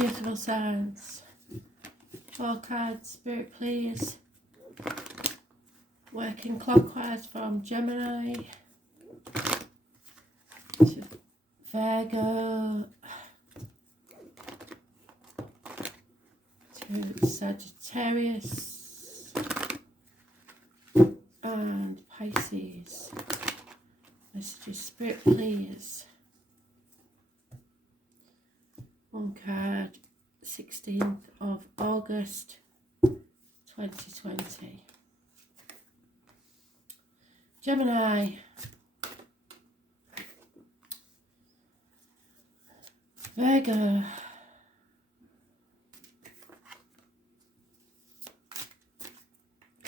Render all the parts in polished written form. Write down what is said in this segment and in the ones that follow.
Beautiful signs. 4 cards, Spirit please. Working clockwise from Gemini to Virgo to Sagittarius and Pisces. Messages, Spirit please. 1 card, 16th of August 2020. Gemini. Virgo.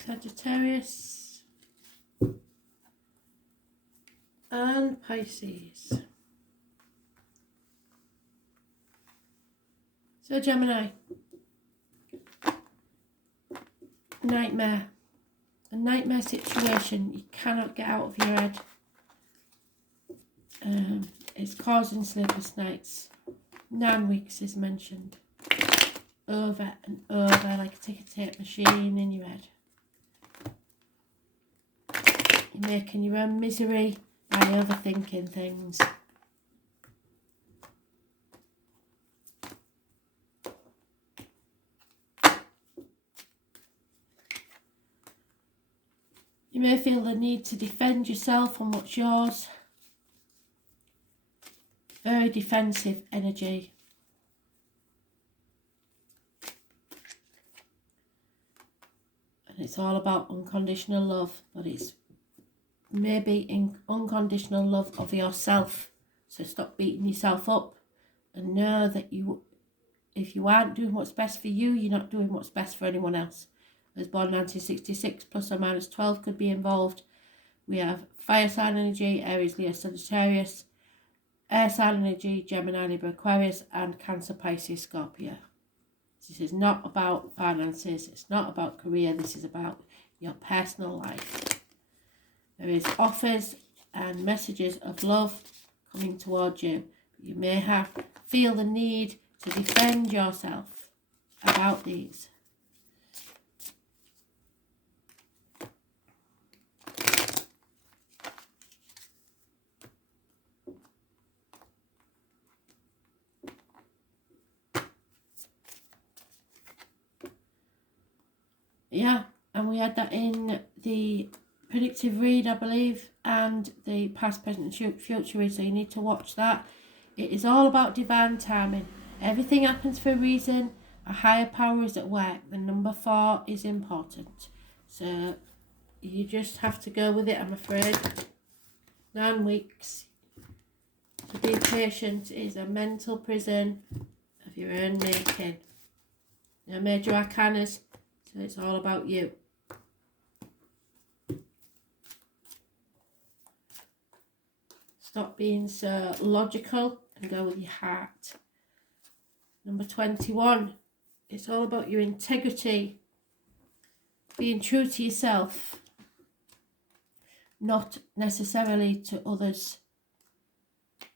Sagittarius and Pisces. So Gemini, nightmare, a nightmare situation you cannot get out of your head. It's causing sleepless nights. 9 weeks is mentioned, over and over, like a ticker tape machine in your head. You're making your own misery by overthinking things. You may feel the need to defend yourself on what's yours. Very defensive energy. And it's all about unconditional love, but it's maybe in unconditional love of yourself. So stop beating yourself up and know that if you aren't doing what's best for you, you're not doing what's best for anyone else. As born 1966, plus or minus 12 could be involved. We have fire sign energy, Aries, Leo, Sagittarius, air sign energy, Gemini, Libra, Aquarius, and Cancer, Pisces, Scorpio. This is not about finances, it's not about career, this is about your personal life. There is offers and messages of love coming towards you, but you may feel the need to defend yourself about these. Yeah, and we had that in the predictive read, I believe, and the past, present, and future read, so you need to watch that. It is all about divine timing. Everything happens for a reason. A higher power is at work. The number 4 is important. So you just have to go with it, I'm afraid. 9 weeks. To be patient is a mental prison of your own making. No major arcanas. So it's all about you. Stop being so logical and go with your heart. Number 21. It's all about your integrity. Being true to yourself. Not necessarily to others.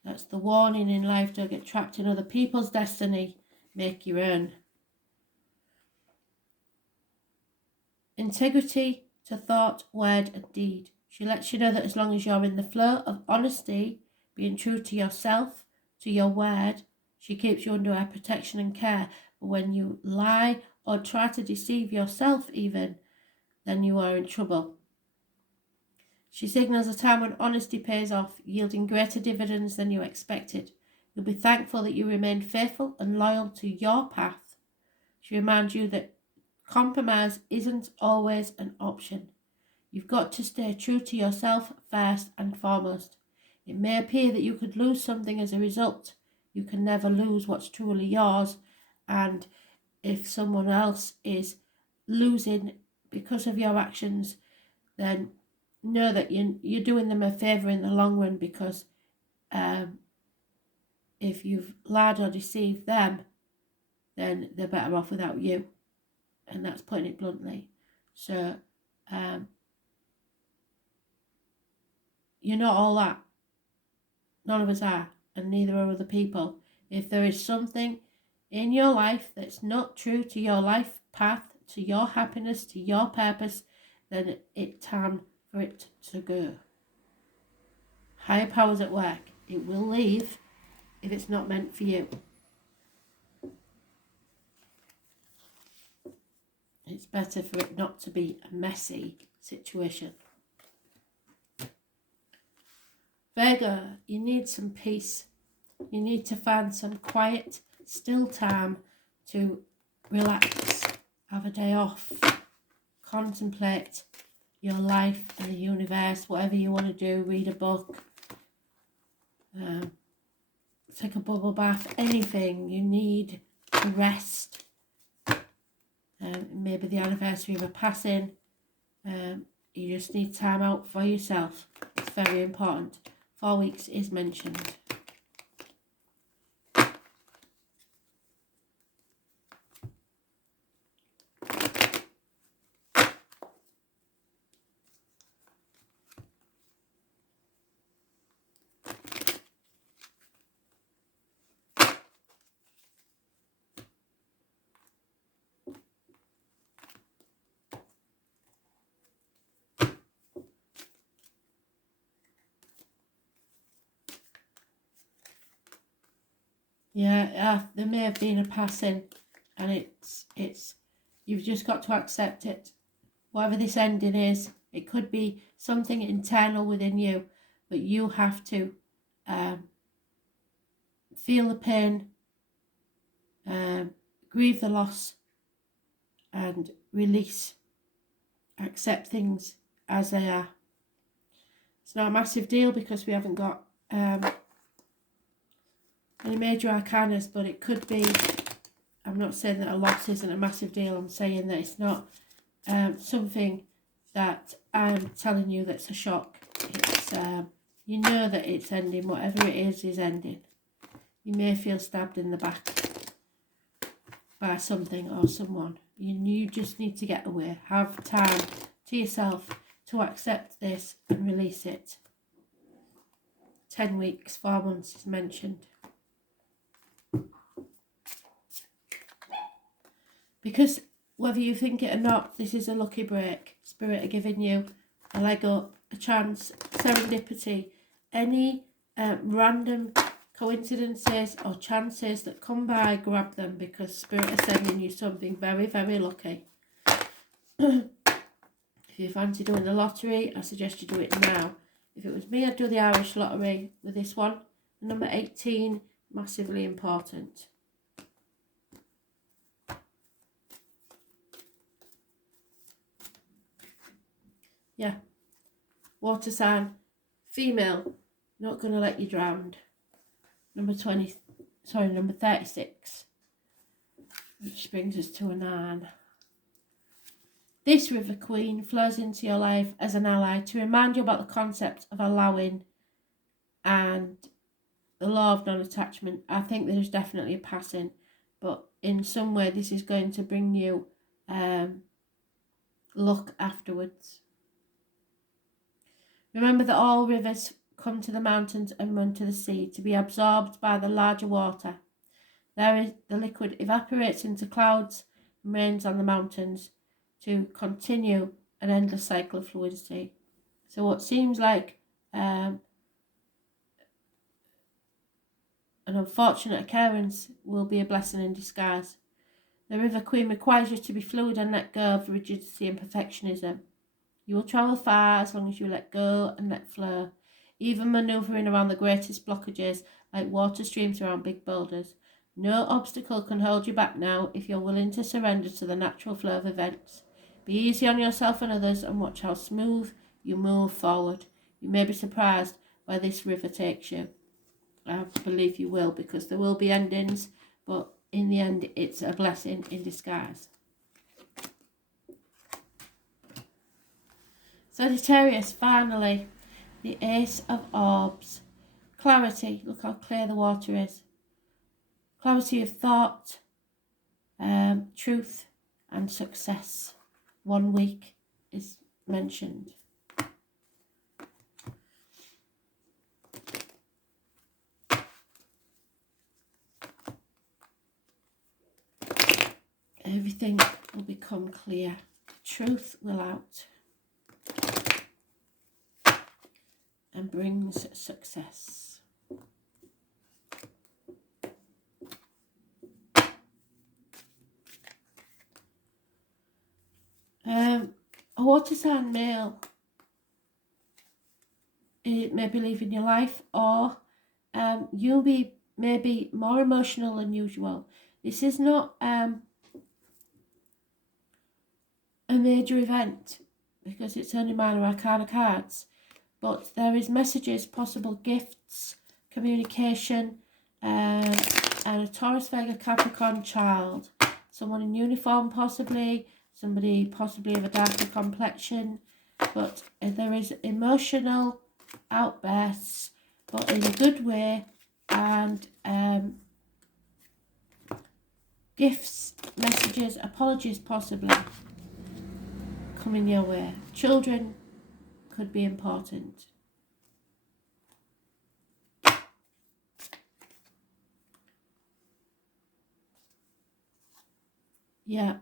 That's the warning in life. Don't get trapped in other people's destiny. Make your own. Integrity to thought, word and deed. She lets you know that as long as you're in the flow of honesty, being true to yourself, to your word, she keeps you under her protection and care. But when you lie or try to deceive yourself even, then you are in trouble. She signals a time when honesty pays off, yielding greater dividends than you expected. You'll be thankful that you remained faithful and loyal to your path. She reminds you that compromise isn't always an option. You've got to stay true to yourself first and foremost. It may appear that you could lose something as a result. You can never lose what's truly yours. And if someone else is losing because of your actions, then know that you're doing them a favour in the long run, because if you've lied or deceived them, then they're better off without you. And that's putting it bluntly. So you're not all that. None of us are, and neither are other people. If there is something in your life that's not true to your life path, to your happiness, to your purpose, then it's time for it to go. Higher powers at work. It will leave if it's not meant for you. It's better for it not to be a messy situation. Virgo, you need some peace. You need to find some quiet, still time to relax, have a day off, contemplate your life and the universe, whatever you want to do, read a book, take a bubble bath, anything. You need to rest. Maybe the anniversary of a passing. You just need time out for yourself. It's very important. 4 weeks is mentioned. Yeah, there may have been a passing, and it's you've just got to accept it. Whatever this ending is, it could be something internal within you, but you have to feel the pain, grieve the loss, and release. Accept things as they are. It's not a massive deal because we haven't got any major arcanas, but it could be. I'm not saying that a loss isn't a massive deal. I'm saying that it's not something that I'm telling you that's a shock. It's you know that it's ending. Whatever it is ending. You may feel stabbed in the back by something or someone. You just need to get away. Have time to yourself to accept this and release it. 10 weeks, 4 months is mentioned. Because whether you think it or not, this is a lucky break. Spirit are giving you a leg up, a chance, serendipity, any random coincidences or chances that come by, grab them, because Spirit are sending you something very, very lucky. If you fancy doing the lottery, I suggest you do it now. If it was me, I'd do the Irish lottery with this one. Number 18, massively important. Yeah. Water sign, female, not going to let you drown. Number 36. Which brings us to a 9. This River Queen flows into your life as an ally to remind you about the concept of allowing and the law of non-attachment. I think there's definitely a passing, but in some way this is going to bring you luck afterwards. Remember that all rivers come to the mountains and run to the sea to be absorbed by the larger water. The liquid evaporates into clouds and rains on the mountains to continue an endless cycle of fluidity. So what seems like an unfortunate occurrence will be a blessing in disguise. The River Queen requires you to be fluid and let go of rigidity and perfectionism. You will travel far as long as you let go and let flow, even manoeuvring around the greatest blockages like water streams around big boulders. No obstacle can hold you back now if you're willing to surrender to the natural flow of events. Be easy on yourself and others and watch how smooth you move forward. You may be surprised where this river takes you. I believe you will, because there will be endings, but in the end it's a blessing in disguise. Sagittarius, finally, the Ace of Orbs. Clarity, look how clear the water is. Clarity of thought, truth and success. 1 week is mentioned. everything will become clear. The truth will out and brings success. A water sign male, it may be leaving your life, or you'll be maybe more emotional than usual. This is not a major event because it's only minor arcana cards, but there is messages, possible gifts, communication, and a Taurus, Vega, Capricorn child, someone in uniform possibly, somebody possibly of a darker complexion, but there is emotional outbursts, but in a good way, and gifts, messages, apologies possibly coming your way. Children could be important. Yeah,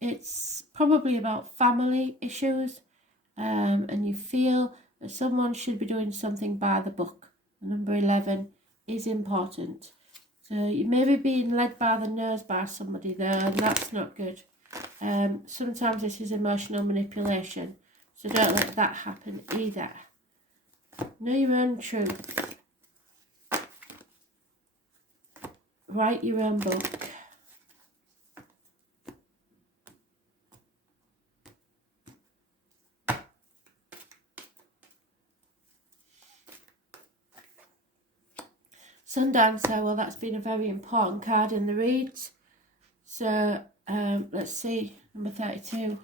it's probably about family issues, and you feel that someone should be doing something by the book. Number 11 is important. So you may be being led by the nose by somebody there, and that's not good. Sometimes this is emotional manipulation, so don't let that happen either. Know your own truth. Write your own book. Sun Dancer, well, that's been a very important card in the reads. So let's see, number 32.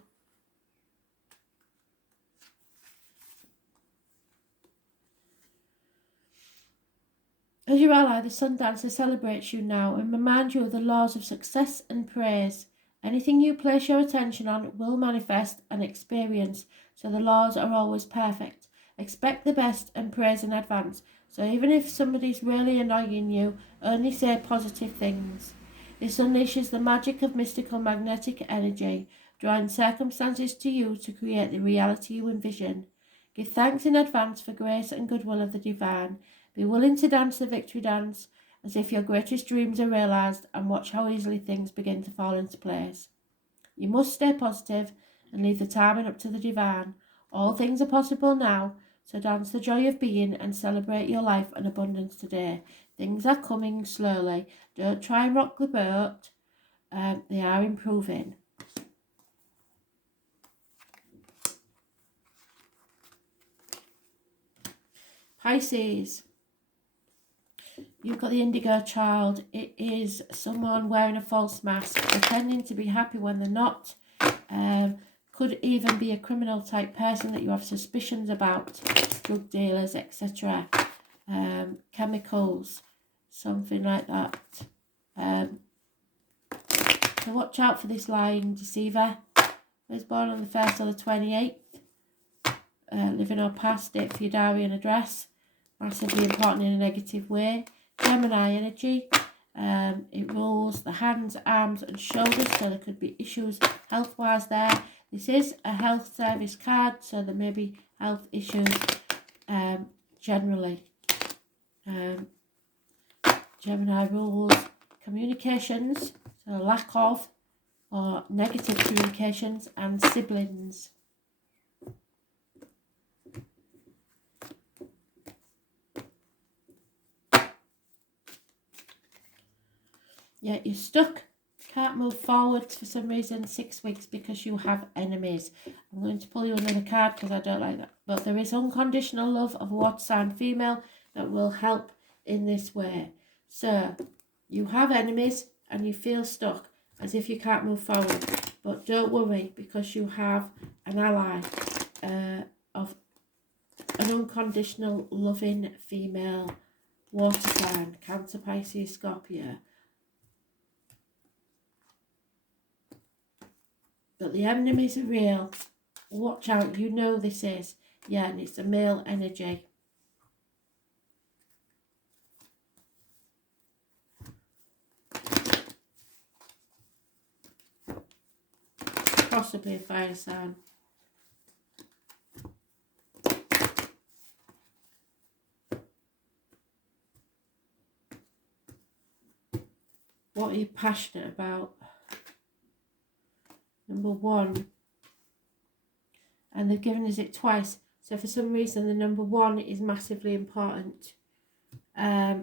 As your ally, the Sun Dancer celebrates you now and reminds you of the laws of success and praise. Anything you place your attention on will manifest and experience, so the laws are always perfect. Expect the best and praise in advance. So even if somebody's really annoying you, only say positive things. This unleashes the magic of mystical magnetic energy, drawing circumstances to you to create the reality you envision. Give thanks in advance for grace and goodwill of the divine. Be willing to dance the victory dance as if your greatest dreams are realised, and watch how easily things begin to fall into place. You must stay positive and leave the timing up to the divine. All things are possible now, so dance the joy of being and celebrate your life and abundance today. Things are coming slowly. Don't try and rock the boat. They are improving. Pisces. You've got the indigo child. It is someone wearing a false mask, pretending to be happy when they're not. Could even be a criminal type person that you have suspicions about. Drug dealers, etc. Chemicals, something like that. So watch out for this lying deceiver. Was born on the 1st or the 28th. Living or past, date for your diary and address. Massively important in a negative way. Gemini energy. It rules the hands, arms and shoulders, so there could be issues health-wise there. This is a health service card, so there may be health issues generally. Gemini rules communications, so lack of or negative communications, and siblings. Yeah, you're stuck. Can't move forward for some reason 6 weeks because you have enemies. I'm going to pull you another card because I don't like that. But there is unconditional love of a water sign female that will help in this way. So you have enemies and you feel stuck as if you can't move forward. But don't worry, because you have an ally of an unconditional loving female water sign, Cancer, Pisces, Scorpio. But the enemies are real. Watch out, you know this is. Yeah, and it's a male energy. possibly a fire sign. What are you passionate about? Number 1. And they've given us it twice. So for some reason, the number 1 is massively important. I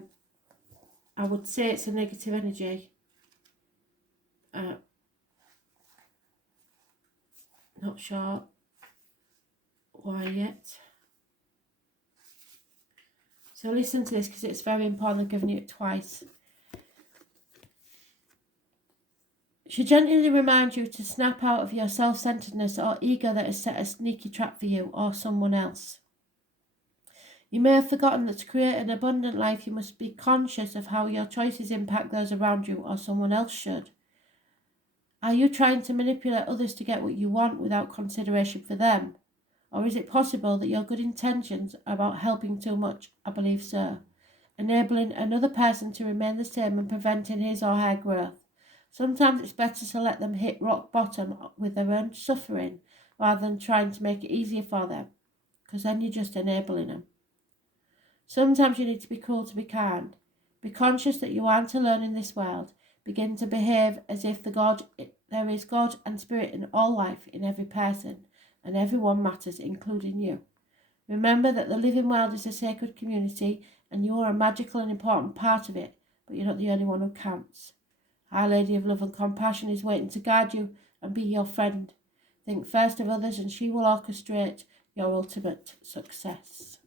would say it's a negative energy. Not sure why yet. So listen to this because it's very important. I've given you it twice. She gently reminds you to snap out of your self-centeredness or ego that has set a sneaky trap for you or someone else. You may have forgotten that to create an abundant life, you must be conscious of how your choices impact those around you or someone else should. Are you trying to manipulate others to get what you want without consideration for them? Or is it possible that your good intentions are about helping too much? I believe so. Enabling another person to remain the same and preventing his or her growth. Sometimes it's better to let them hit rock bottom with their own suffering rather than trying to make it easier for them, because then you're just enabling them. Sometimes you need to be cruel to be kind. Be conscious that you aren't alone in this world. Begin to behave as if there is God and spirit in all life, in every person, and everyone matters, including you. Remember that the living world is a sacred community and you are a magical and important part of it, but you're not the only one who counts. Our Lady of Love and Compassion is waiting to guide you and be your friend. Think first of others and she will orchestrate your ultimate success.